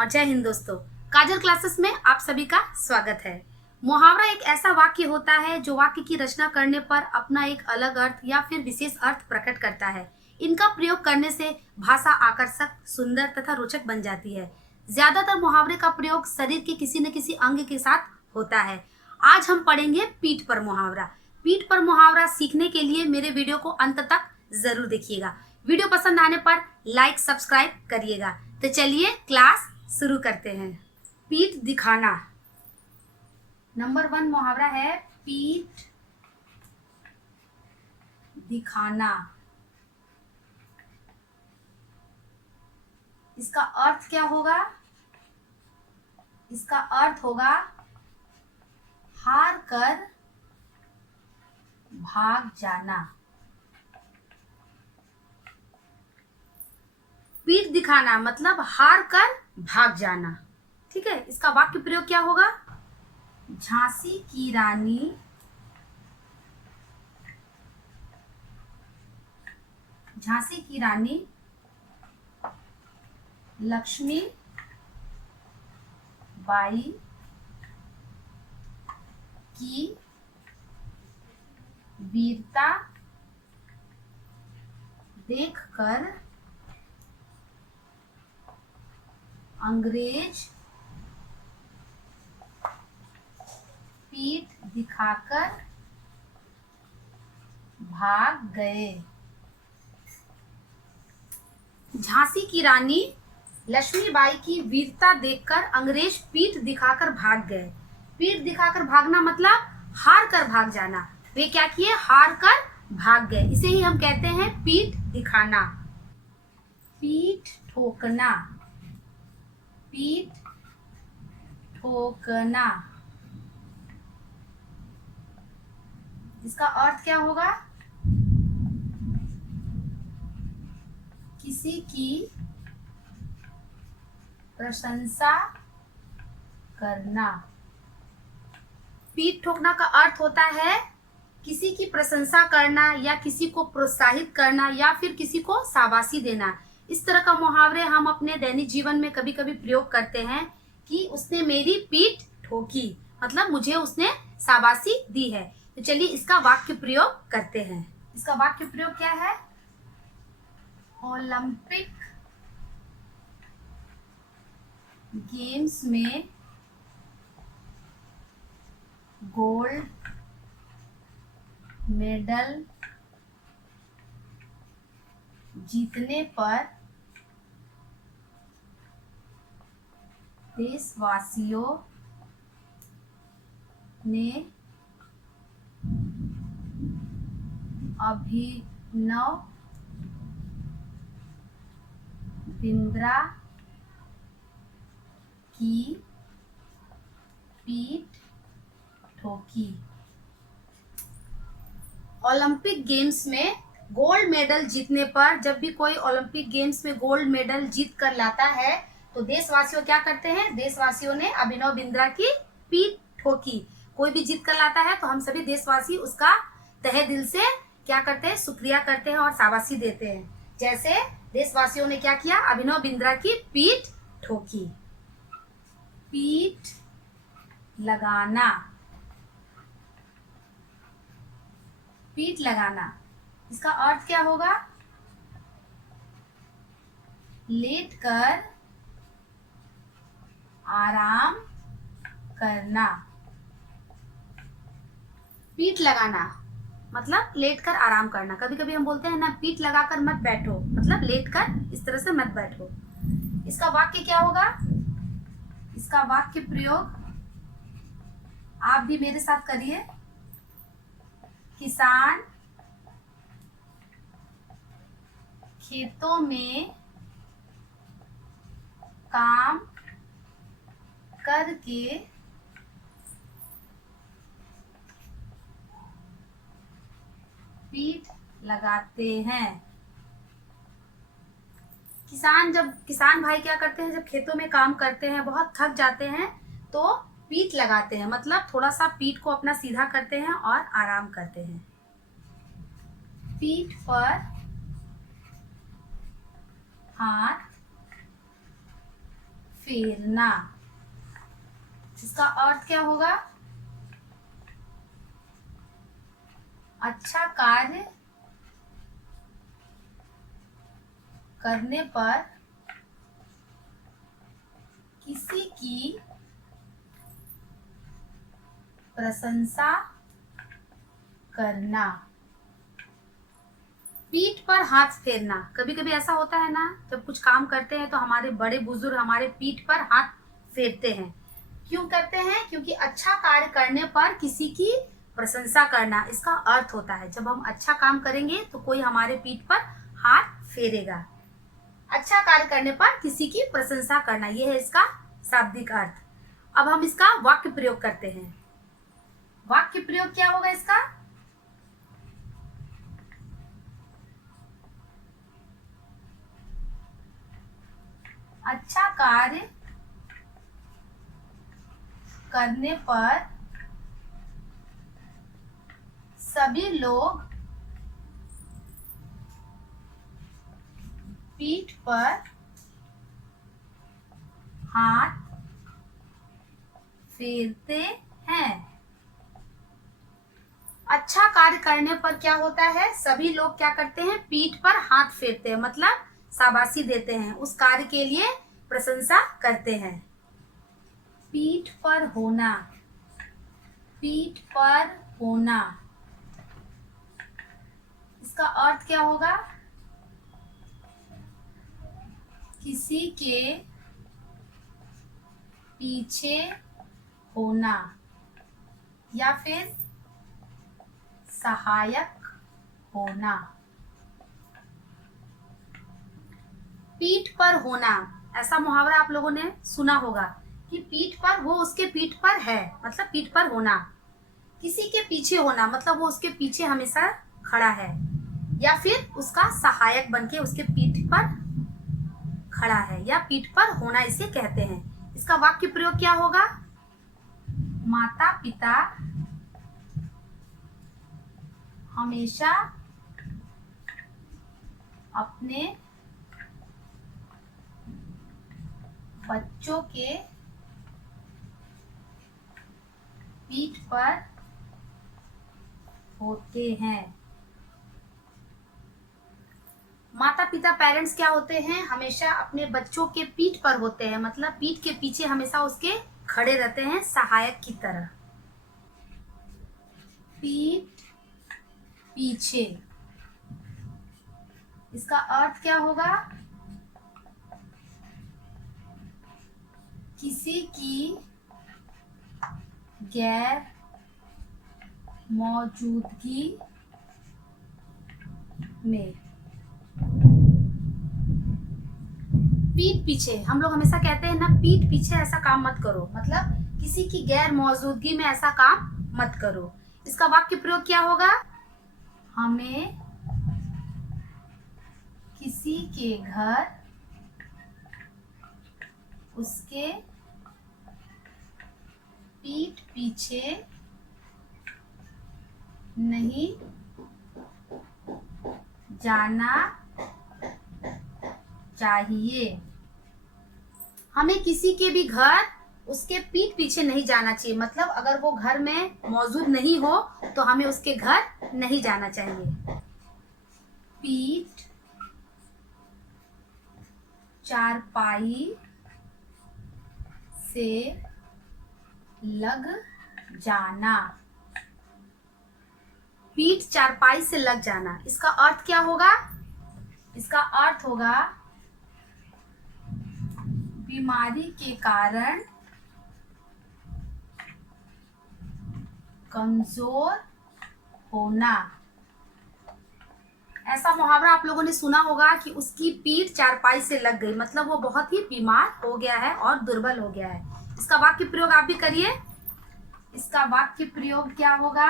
और जय हिंद दोस्तों। काजल क्लासेस में आप सभी का स्वागत है। मुहावरा एक ऐसा वाक्य होता है जो वाक्य की रचना करने पर अपना एक अलग अर्थ या फिर विशेष अर्थ प्रकट करता है। इनका प्रयोग करने से भाषा आकर्षक, सुंदर तथा रोचक बन जाती है। ज्यादातर मुहावरे का प्रयोग शरीर के किसी न किसी अंग के साथ होता है। आज हम पढ़ेंगे पीठ पर मुहावरा। पीठ पर मुहावरा सीखने के लिए मेरे वीडियो को अंत तक जरूर देखिएगा। वीडियो पसंद आने पर लाइक सब्सक्राइब करिएगा। तो चलिए क्लास शुरू करते हैं। पीठ दिखाना। नंबर 1 मुहावरा है पीठ दिखाना। इसका अर्थ क्या होगा? इसका अर्थ होगा हार कर भाग जाना। पीठ दिखाना मतलब हार कर भाग जाना। ठीक है, इसका वाक्य प्रयोग क्या होगा? झांसी की रानी लक्ष्मी बाई की वीरता देखकर अंग्रेज पीठ दिखाकर भाग गए। झांसी की रानी लक्ष्मीबाई की वीरता देखकर अंग्रेज पीठ दिखाकर भाग गए। पीठ दिखाकर भागना मतलब हार कर भाग जाना। वे क्या किए? हार कर भाग गए। इसे ही हम कहते हैं पीठ दिखाना। पीठ ठोकना। पीठ ठोकना, इसका अर्थ क्या होगा? किसी की प्रशंसा करना। पीठ ठोकना का अर्थ होता है किसी की प्रशंसा करना या किसी को प्रोत्साहित करना या फिर किसी को शाबाशी देना। इस तरह का मुहावरे हम अपने दैनिक जीवन में कभी कभी प्रयोग करते हैं कि उसने मेरी पीठ ठोकी, मतलब मुझे उसने शाबाशी दी है। तो चलिए इसका वाक्य प्रयोग करते हैं। इसका वाक्य प्रयोग क्या है? ओलंपिक गेम्स में गोल्ड मेडल जीतने पर देशवासियों ने अभिनव बिंद्रा की पीठ ठोकी। ओलंपिक गेम्स में गोल्ड मेडल जीतने पर, जब भी कोई ओलंपिक गेम्स में गोल्ड मेडल जीत कर लाता है तो देशवासियों क्या करते हैं? देशवासियों ने अभिनव बिंद्रा की पीठ ठोकी। कोई भी जीत कर लाता है तो हम सभी देशवासी उसका तहे दिल से क्या करते हैं? शुक्रिया करते हैं और शाबाशी देते हैं। जैसे देशवासियों ने क्या किया? अभिनव बिंद्रा की पीठ ठोकी। पीठ लगाना। पीठ लगाना, इसका अर्थ क्या होगा? लेटकर आराम करना। पीठ लगाना मतलब लेटकर आराम करना। कभी कभी हम बोलते हैं ना, पीठ लगाकर मत बैठो, मतलब लेटकर इस तरह से मत बैठो। इसका वाक्य क्या होगा? इसका वाक्य प्रयोग आप भी मेरे साथ करिए। किसान खेतों में काम करके पीठ लगाते हैं। किसान भाई क्या करते हैं? जब खेतों में काम करते हैं, बहुत थक जाते हैं तो पीठ लगाते हैं, मतलब थोड़ा सा पीठ को अपना सीधा करते हैं और आराम करते हैं। पीठ पर हाथ फेरना। इसका अर्थ क्या होगा? अच्छा कार्य करने पर किसी की प्रशंसा करना। पीठ पर हाथ फेरना। कभी कभी ऐसा होता है ना, जब कुछ काम करते हैं तो हमारे बड़े बुजुर्ग हमारे पीठ पर हाथ फेरते हैं। क्यों करते हैं? क्योंकि अच्छा कार्य करने पर किसी की प्रशंसा करना इसका अर्थ होता है। जब हम अच्छा काम करेंगे तो कोई हमारे पीठ पर हाथ फेरेगा। अच्छा कार्य करने पर किसी की प्रशंसा करना, यह है इसका शाब्दिक अर्थ। अब हम इसका वाक्य प्रयोग करते हैं। वाक्य प्रयोग क्या होगा इसका? अच्छा कार्य करने पर सभी लोग पीठ पर हाथ फेरते हैं। अच्छा कार्य करने पर क्या होता है? सभी लोग क्या करते हैं? पीठ पर हाथ फेरते हैं, मतलब शाबाशी देते हैं, उस कार्य के लिए प्रशंसा करते हैं। पीठ पर होना। पीठ पर होना इसका अर्थ क्या होगा? किसी के पीछे होना या फिर सहायक होना। पीठ पर होना, ऐसा मुहावरा आप लोगों ने सुना होगा कि पीठ पर, वो उसके पीठ पर है, मतलब पीठ पर होना। किसी के पीछे होना मतलब वो उसके पीछे हमेशा खड़ा है, या फिर उसका सहायक बनके उसके पीठ पर खड़ा है, या पीठ पर होना इसे कहते हैं। इसका वाक्य प्रयोग क्या होगा? माता पिता हमेशा अपने बच्चों के पीठ पर होते हैं। माता पिता, पेरेंट्स क्या होते हैं? हमेशा अपने बच्चों के पीठ पर होते हैं, मतलब पीठ के पीछे हमेशा उसके खड़े रहते हैं, सहायक की तरह। पीठ पीछे, इसका अर्थ क्या होगा? किसी की गैर मौजूदगी में। पीठ पीछे, हम लोग हमेशा कहते हैं ना, पीठ पीछे ऐसा काम मत करो, मतलब किसी की गैर मौजूदगी में ऐसा काम मत करो। इसका वाक्य प्रयोग क्या होगा? हमें किसी के घर उसके पीठ पीछे नहीं जाना चाहिए। हमें किसी के भी घर उसके पीठ पीछे नहीं जाना चाहिए, मतलब अगर वो घर में मौजूद नहीं हो तो हमें उसके घर नहीं जाना चाहिए। पीठ चारपाई से लग जाना। पीठ चारपाई से लग जाना, इसका अर्थ क्या होगा? इसका अर्थ होगा बीमारी के कारण कमजोर होना। ऐसा मुहावरा आप लोगों ने सुना होगा कि उसकी पीठ चारपाई से लग गई, मतलब वो बहुत ही बीमार हो गया है और दुर्बल हो गया है। इसका वाक्य प्रयोग आप भी करिए। इसका वाक्य प्रयोग क्या होगा?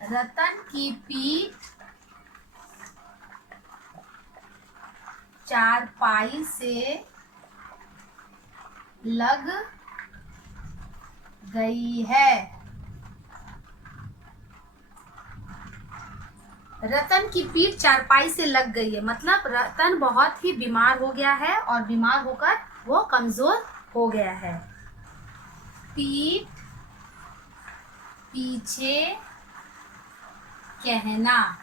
रतन की पीठ चारपाई से लग गई है। रतन की पीठ चारपाई से लग गई है, मतलब रतन बहुत ही बीमार हो गया है और बीमार होकर वो कमजोर हो गया है। पीठ पीछे कहना,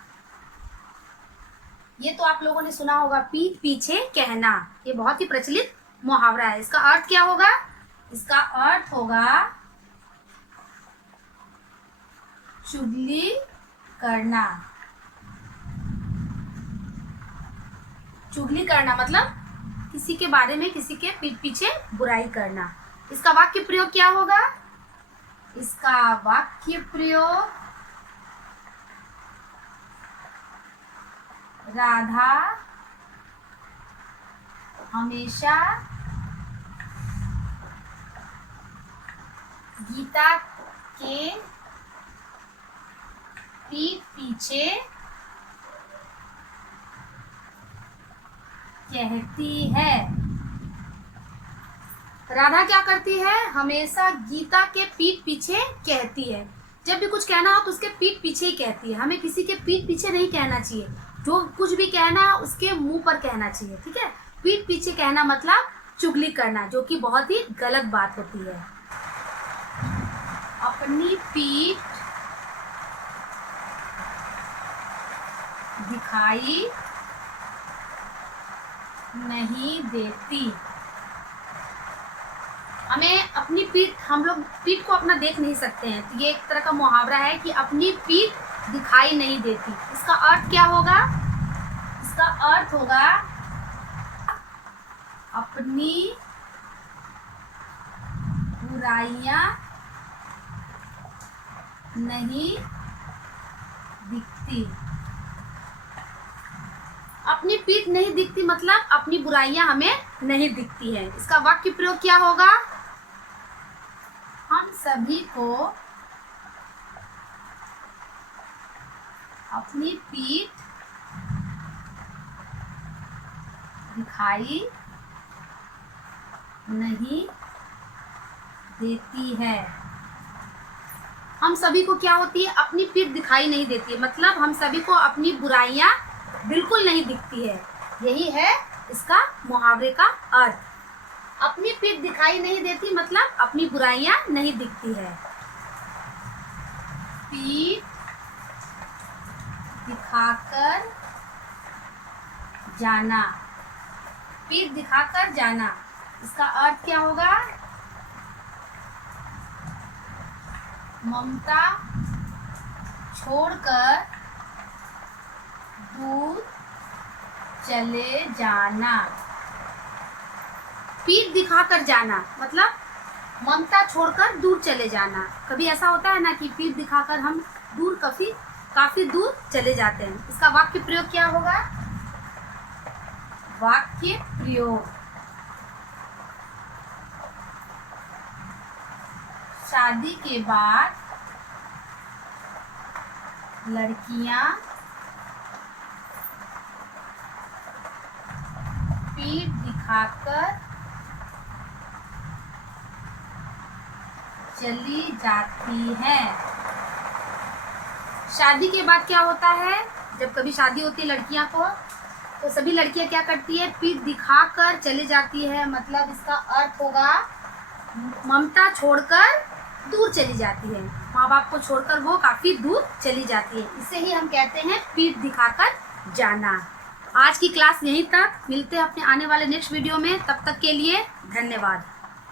ये तो आप लोगों ने सुना होगा, पीठ पीछे कहना। ये बहुत ही प्रचलित मुहावरा है। इसका अर्थ क्या होगा? इसका अर्थ होगा चुगली करना। चुगली करना मतलब किसी के बारे में किसी के पीठ पीछे बुराई करना। इसका वाक्य प्रयोग क्या होगा? इसका वाक्य प्रयोग राधा हमेशा गीता के पीठ पीछे कहती है। राधा क्या करती है? हमेशा गीता के पीठ पीछे कहती है। जब भी कुछ कहना हो तो उसके पीठ पीछे ही कहती है। हमें किसी के पीठ पीछे नहीं कहना चाहिए। जो कुछ भी कहना है उसके मुंह पर कहना चाहिए, ठीक है। पीठ पीछे कहना मतलब चुगली करना, जो कि बहुत ही गलत बात होती है। अपनी पीठ दिखाई नहीं देती। हमें अपनी पीठ, हम लोग पीठ को अपना देख नहीं सकते हैं, तो ये एक तरह का मुहावरा है कि अपनी पीठ दिखाई नहीं देती। इसका अर्थ क्या होगा? इसका अर्थ होगा अपनी बुराइयां नहीं दिखती। अपनी पीठ नहीं दिखती मतलब अपनी बुराइयां हमें नहीं दिखती है। इसका वाक्य प्रयोग क्या होगा? हम सभी को अपनी पीठ दिखाई नहीं देती है। हम सभी को क्या होती है? अपनी पीठ दिखाई नहीं देती है, मतलब हम सभी को अपनी बुराइयां बिल्कुल नहीं दिखती है। यही है इसका मुहावरे का अर्थ। अपनी पीठ दिखाई नहीं देती मतलब अपनी बुराइयां नहीं दिखती है। पीठ दिखाकर जाना। पीठ दिखाकर जाना, इसका अर्थ क्या होगा? ममता छोड़कर दूर चले जाना। पीठ दिखाकर जाना मतलब ममता छोड़कर दूर चले जाना। कभी ऐसा होता है ना कि पीठ दिखाकर हम दूर काफी दूर चले जाते हैं। इसका वाक्य प्रयोग क्या होगा? वाक्य प्रयोग शादी के बाद लड़कियां पीठ दिखाकर चली जाती हैं। शादी के बाद क्या होता है? जब कभी शादी होती है लड़कियां को, तो सभी लड़कियां क्या करती है? पीठ दिखाकर चली जाती है, मतलब इसका अर्थ होगा ममता छोड़कर दूर चली जाती है। माँ बाप को छोड़कर वो काफी दूर चली जाती है। इसे ही हम कहते हैं पीठ दिखाकर जाना। आज की क्लास यहीं तक। मिलते हैं अपने आने वाले नेक्स्ट वीडियो में। तब तक के लिए धन्यवाद।